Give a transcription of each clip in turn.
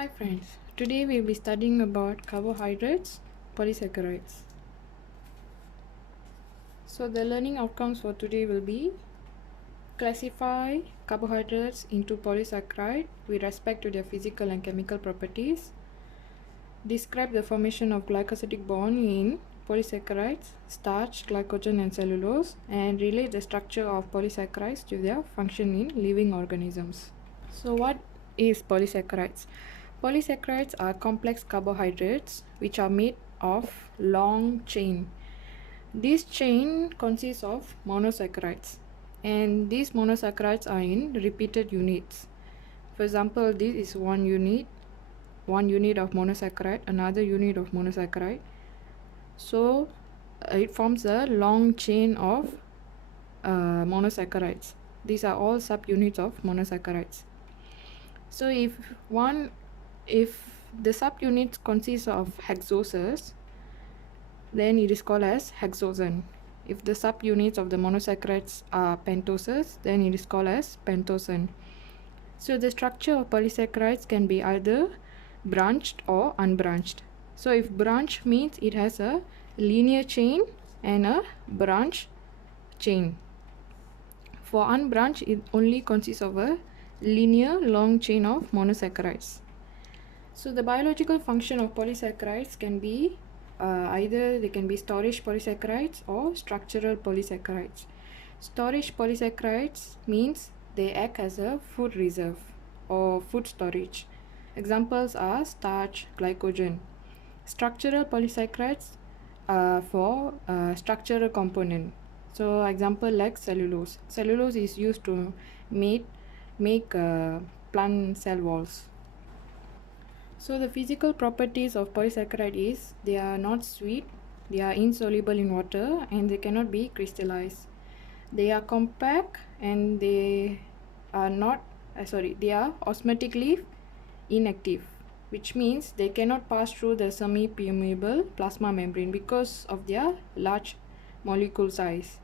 Hi friends, today we'll be studying about carbohydrates, polysaccharides. So the learning outcomes for today will be classify carbohydrates into polysaccharide with respect to their physical and chemical properties, describe the formation of glycosidic bond in polysaccharides, starch, glycogen and cellulose, and relate the structure of polysaccharides to their function in living organisms. So what is polysaccharides? Polysaccharides are complex carbohydrates which are made of long chain. This chain consists of monosaccharides, and these monosaccharides are in repeated units. For example, this is one unit of monosaccharide, another unit of monosaccharide. So it forms a long chain of monosaccharides. These are all subunits of monosaccharides. So if the subunits consist of hexoses, then it is called as hexogen. If the subunits of the monosaccharides are pentoses, then it is called as pentosen. So the structure of polysaccharides can be either branched or unbranched. So if branch means it has a linear chain and a branch chain. For unbranched, it only consists of a linear long chain of monosaccharides. So the biological function of polysaccharides can be either they can be storage polysaccharides or structural polysaccharides. Storage polysaccharides means they act as a food reserve or food storage. Examples are starch, glycogen. Structural polysaccharides for structural component. So example like cellulose. Cellulose is used to make plant cell walls. So the physical properties of polysaccharide is they are not sweet, they are insoluble in water, and they cannot be crystallized. They are compact and they are they are osmotically inactive, which means they cannot pass through the semi-permeable plasma membrane because of their large molecule size.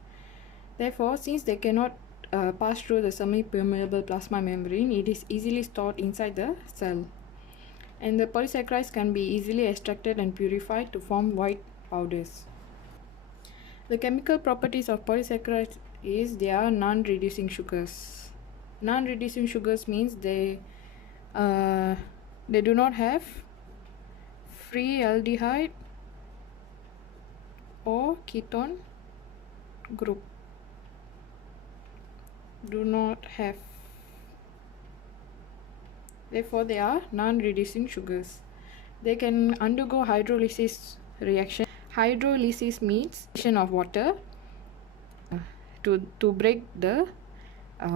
Therefore, since they cannot pass through the semi-permeable plasma membrane, it is easily stored inside the cell. And the polysaccharides can be easily extracted and purified to form white powders. The chemical properties of polysaccharides is they are non-reducing sugars. Non-reducing sugars means they do not have free aldehyde or ketone group. Do not have. Therefore, they are non-reducing sugars. They can undergo hydrolysis reaction. Hydrolysis means addition of water to break the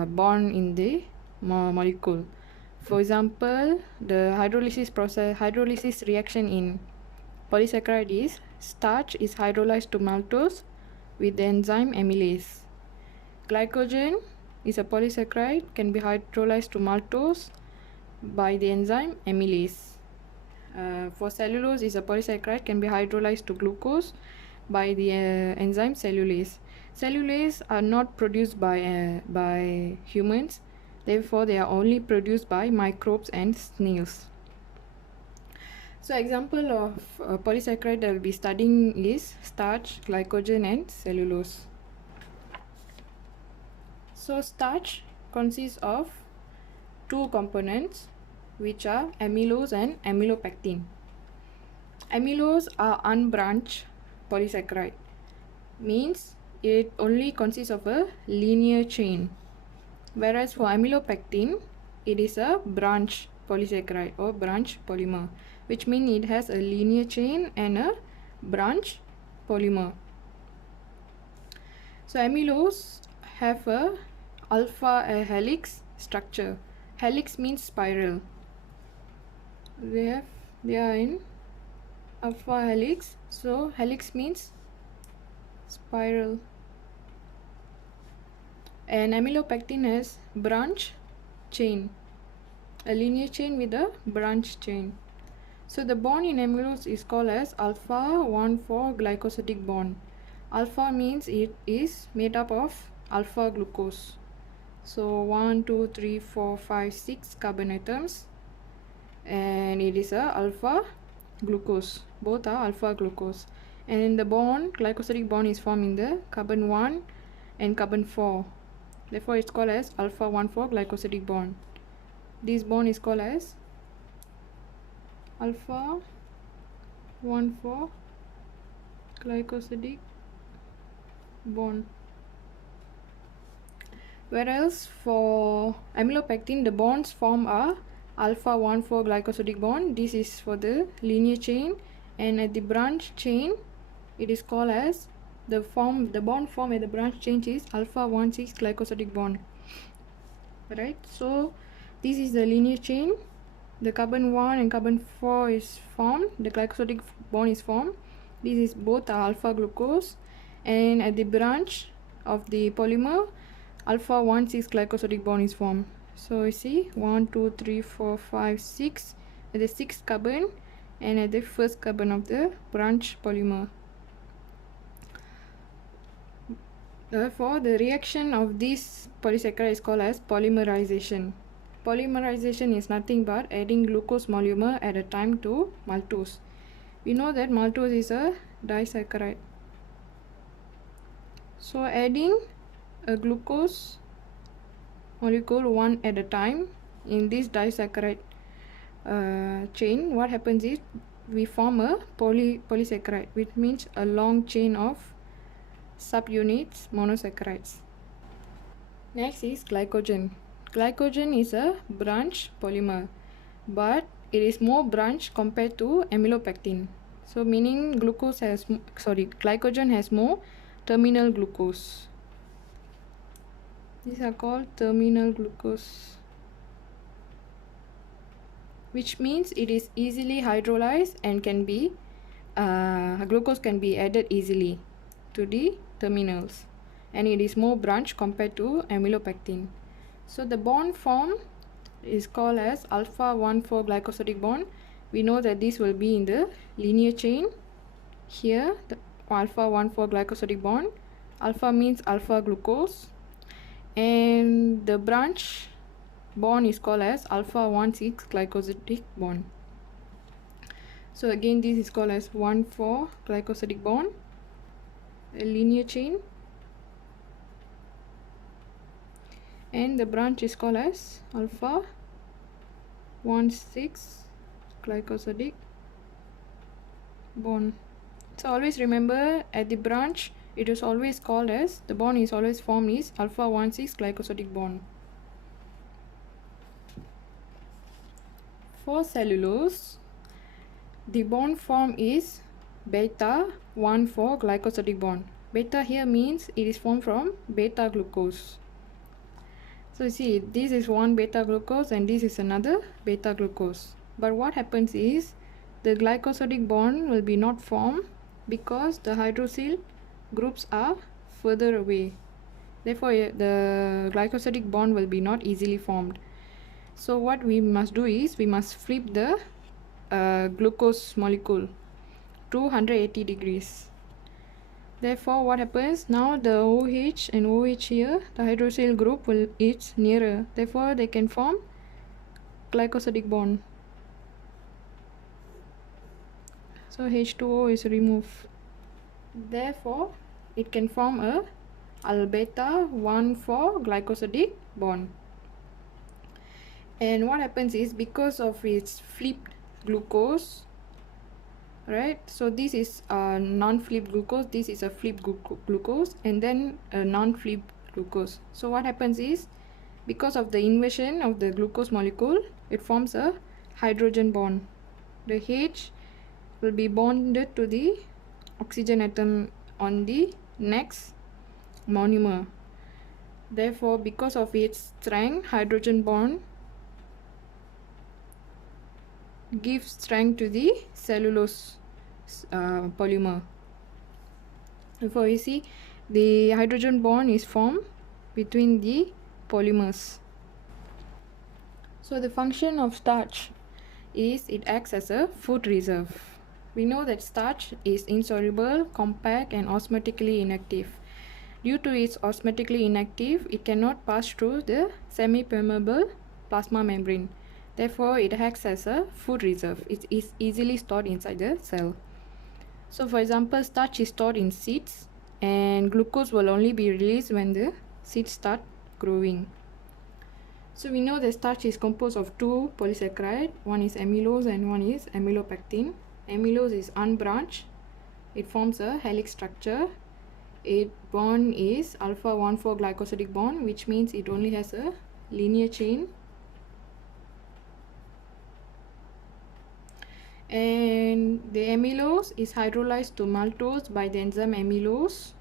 bond in the molecule. For example, the hydrolysis reaction in polysaccharide is starch is hydrolyzed to maltose with the enzyme amylase. Glycogen is a polysaccharide, can be hydrolyzed to maltose by the enzyme amylase. For cellulose is a polysaccharide, can be hydrolyzed to glucose by the enzyme cellulase. Cellulase are not produced by humans, therefore they are only produced by microbes and snails. So example of polysaccharide that we'll be studying is starch, glycogen and cellulose. So starch consists of two components, which are amylose and amylopectin. Amylose are unbranched polysaccharide, means it only consists of a linear chain, whereas for amylopectin it is a branch polysaccharide or branch polymer, which means it has a linear chain and a branch polymer. So amylose have a alpha helix structure. Helix means spiral. They are in alpha helix, so helix means spiral. And amylopectin has branch chain, a linear chain with a branch chain. So the bond in amylose is called as alpha 1,4 glycosidic bond. Alpha means it is made up of alpha glucose. So 1, 2, 3, 4, 5, 6 carbon atoms. and it is a alpha glucose. Both are alpha glucose. And in the bond, glycosidic bond is formed in the carbon 1 and carbon 4. Therefore, it's called as alpha 1,4 glycosidic bond. This bond is called as alpha 1,4 glycosidic bond. Whereas for amylopectin, the bonds formed are alpha 1,4 glycosidic bond. This is for the linear chain, and at the branch chain, it is called as the bond formed at the branch chain is alpha 1,6 glycosidic bond. Right? So this is the linear chain. The carbon 1 and carbon 4 is formed. The glycosidic bond is formed. This is both are alpha glucose, and at the branch of the polymer, alpha 1,6 glycosidic bond is formed. So you see 1, 2, 3, 4, 5, 6 at the 6th carbon and at the first carbon of the branch polymer. Therefore, the reaction of this polysaccharide is called as polymerization. Polymerization is nothing but adding glucose monomer at a time to maltose. We know that maltose is a disaccharide. So adding a glucose molecule one at a time in this disaccharide chain, what happens is we form a polysaccharide, which means a long chain of subunits monosaccharides. Next is glycogen. Glycogen is a branch polymer, but it is more branch compared to amylopectin. So meaning glycogen has more terminal glucose. These are called terminal glucose, which means it is easily hydrolyzed and can be glucose can be added easily to the terminals, and it is more branch compared to amylopectin. So the bond form is called as alpha 1,4 glycosidic bond. We know that this will be in the linear chain. Here the alpha 1,4 glycosidic bond, alpha means alpha glucose, and the branch bond is called as alpha 1,6 glycosidic bond. So again, this is called as 1,4 glycosidic bond, a linear chain, and the branch is called as alpha 1,6 glycosidic bond. So always remember, at the branch it is always called as, the bond is always formed is alpha 1,6 glycosidic bond. For cellulose, the bond form is beta 1,4 glycosidic bond. Beta here means it is formed from beta glucose. So you see, this is one beta glucose and this is another beta glucose. But what happens is the glycosidic bond will be not formed because the hydroxyl groups are further away. Therefore, the glycosidic bond will be not easily formed. So what we must do is we must flip the glucose molecule to 180 degrees. Therefore, what happens now, the OH and OH here, the hydroxyl group is nearer. Therefore, they can form glycosidic bond. So H2O is removed. Therefore, it can form a beta 1,4 glycosidic bond. And what happens is, because of its flipped glucose, right, so this is a non-flipped glucose, this is a flipped glucose, and then a non-flipped glucose. So what happens is, because of the inversion of the glucose molecule, it forms a hydrogen bond. The H will be bonded to the oxygen atom on the next monomer. Therefore, because of its strength, hydrogen bond gives strength to the cellulose polymer. Therefore, you see the hydrogen bond is formed between the polymers. So the function of starch is it acts as a food reserve. We know that starch is insoluble, compact, and osmotically inactive. Due to its osmotically inactive, it cannot pass through the semi-permeable plasma membrane. Therefore, it acts as a food reserve. It is easily stored inside the cell. So for example, starch is stored in seeds, and glucose will only be released when the seeds start growing. So we know that starch is composed of two polysaccharides. One is amylose and one is amylopectin. Amylose is unbranched. It forms a helix structure. Its bond is alpha 1,4 glycosidic bond, which means it only has a linear chain. And the amylose is hydrolyzed to maltose by the enzyme amylase.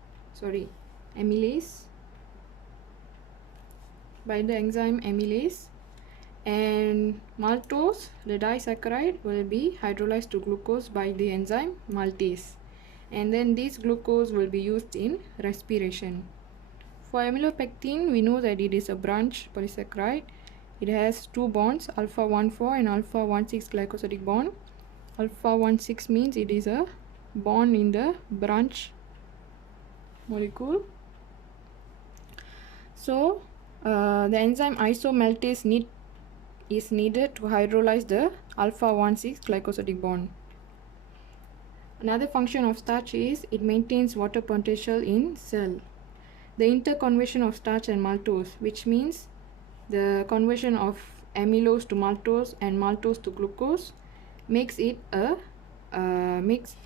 And maltose, the disaccharide, will be hydrolyzed to glucose by the enzyme maltase, and then this glucose will be used in respiration. For amylopectin, we know that it is a branch polysaccharide. It has two bonds, alpha 1,4 and alpha 1,6 glycosidic bond. Alpha 1,6 means it is a bond in the branch molecule. So the enzyme isomaltase is needed to hydrolyze the alpha 1,6 glycosidic bond. Another function of starch is it maintains water potential in cell. The interconversion of starch and maltose, which means the conversion of amylose to maltose and maltose to glucose,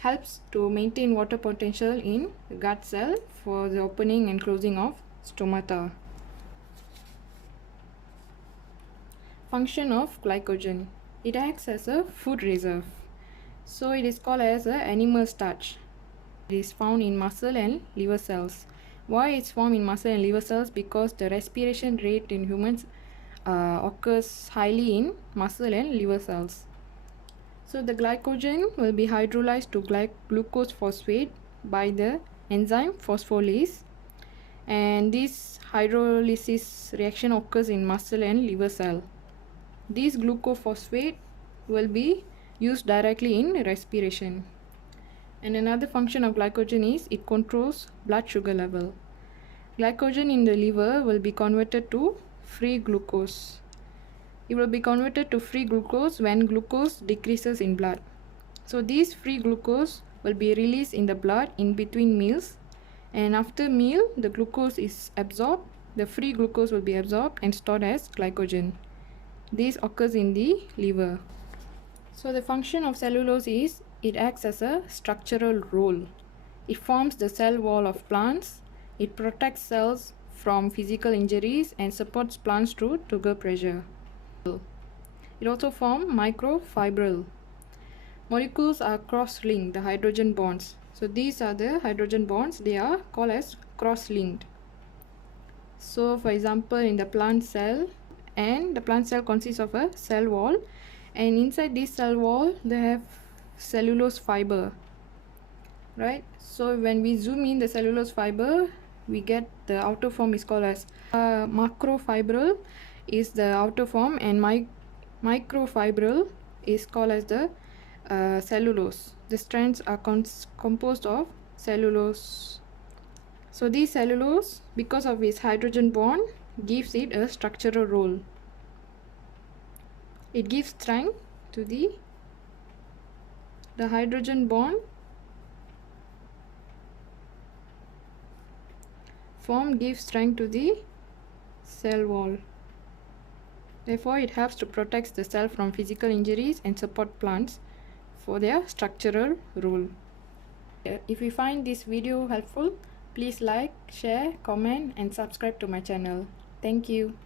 helps to maintain water potential in gut cell for the opening and closing of stomata. Function of glycogen. It acts as a food reserve. So it is called as an animal starch. It is found in muscle and liver cells. Why it's formed in muscle and liver cells? Because the respiration rate in humans occurs highly in muscle and liver cells. So the glycogen will be hydrolyzed to glucose phosphate by the enzyme phospholase, and this hydrolysis reaction occurs in muscle and liver cell. This glucophosphate will be used directly in respiration. And another function of glycogen is it controls blood sugar level. Glycogen in the liver will be converted to free glucose. It will be converted to free glucose when glucose decreases in blood. So this free glucose will be released in the blood in between meals, and after meal the glucose is absorbed. The free glucose will be absorbed and stored as glycogen. This occurs in the liver. So the function of cellulose is it acts as a structural role. It forms the cell wall of plants. It protects cells from physical injuries and supports plants through turgor pressure. It also forms microfibril. Molecules are cross-linked, the hydrogen bonds. So these are the hydrogen bonds. They are called as cross-linked. So for example, in the plant cell, and the plant cell consists of a cell wall, and inside this cell wall they have cellulose fiber, right? So when we zoom in the cellulose fiber, we get the outer form is called as macrofibril is the outer form, and microfibril is called as the cellulose. The strands are composed of cellulose. So this cellulose, because of its hydrogen bond, gives it a structural role. It gives strength to the hydrogen bond form gives strength to the cell wall. Therefore, it helps to protect the cell from physical injuries and support plants for their structural role. If you find this video helpful, please like, share, comment and subscribe to my channel. Thank you.